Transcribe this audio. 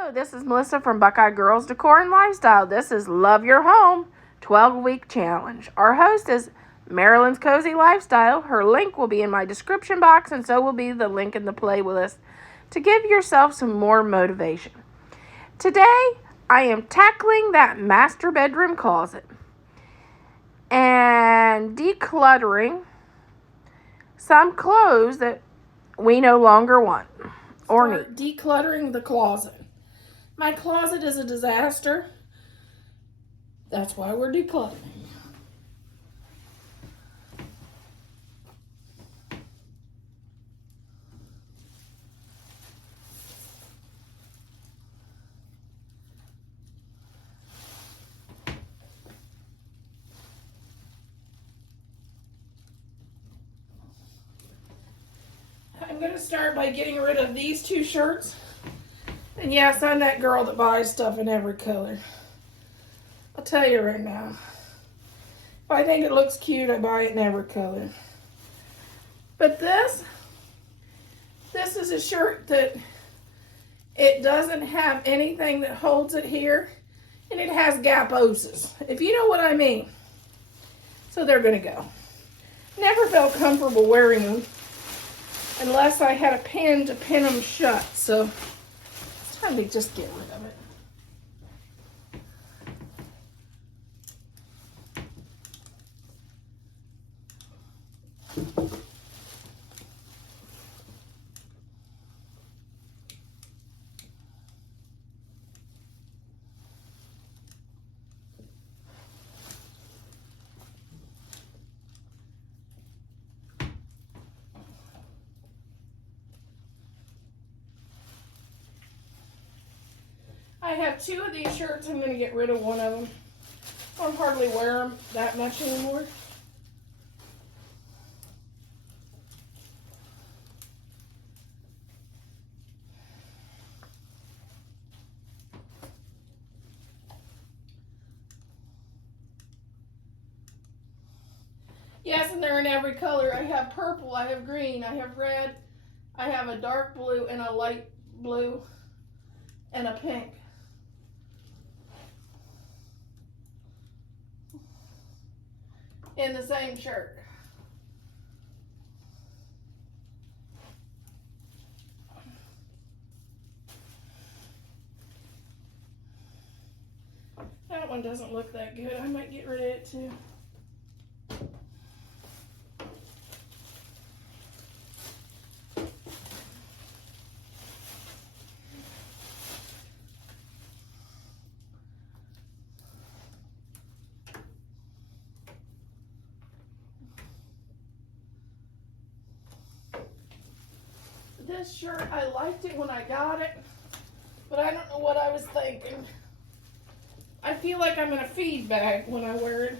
Hello, this is Melissa from Buckeye Girls Decor and Lifestyle. This is Love Your Home 12-Week Challenge. Our host is Marilyn's Cozy Lifestyle. Her link will be in my description box, and so will be the link in the playlist to give yourself some more motivation. Today, I am tackling that master bedroom closet and decluttering some clothes that we no longer want or need. Decluttering the closet. My closet is a disaster. That's why we're decluttering. I'm going to start by getting rid of these two shirts. And yes, I'm that girl that buys stuff in every color. I'll tell you right now. If I think it looks cute, I buy it in every color. But this is a shirt that it doesn't have anything that holds it here. And it has gap oses, if you know what I mean. So they're going to go. Never felt comfortable wearing them unless I had a pin to pin them shut. So it's time to just get rid of it. I have two of these shirts. I'm going to get rid of one of them. I don't hardly wear them that much anymore. Yes, and they're in every color. I have purple, I have green, I have red, I have a dark blue and a light blue and a pink. In the same shirt. That one doesn't look that good. I might get rid of it too. This shirt, I liked it when I got it, but I don't know what I was thinking. I feel like I'm in a feed bag when I wear it.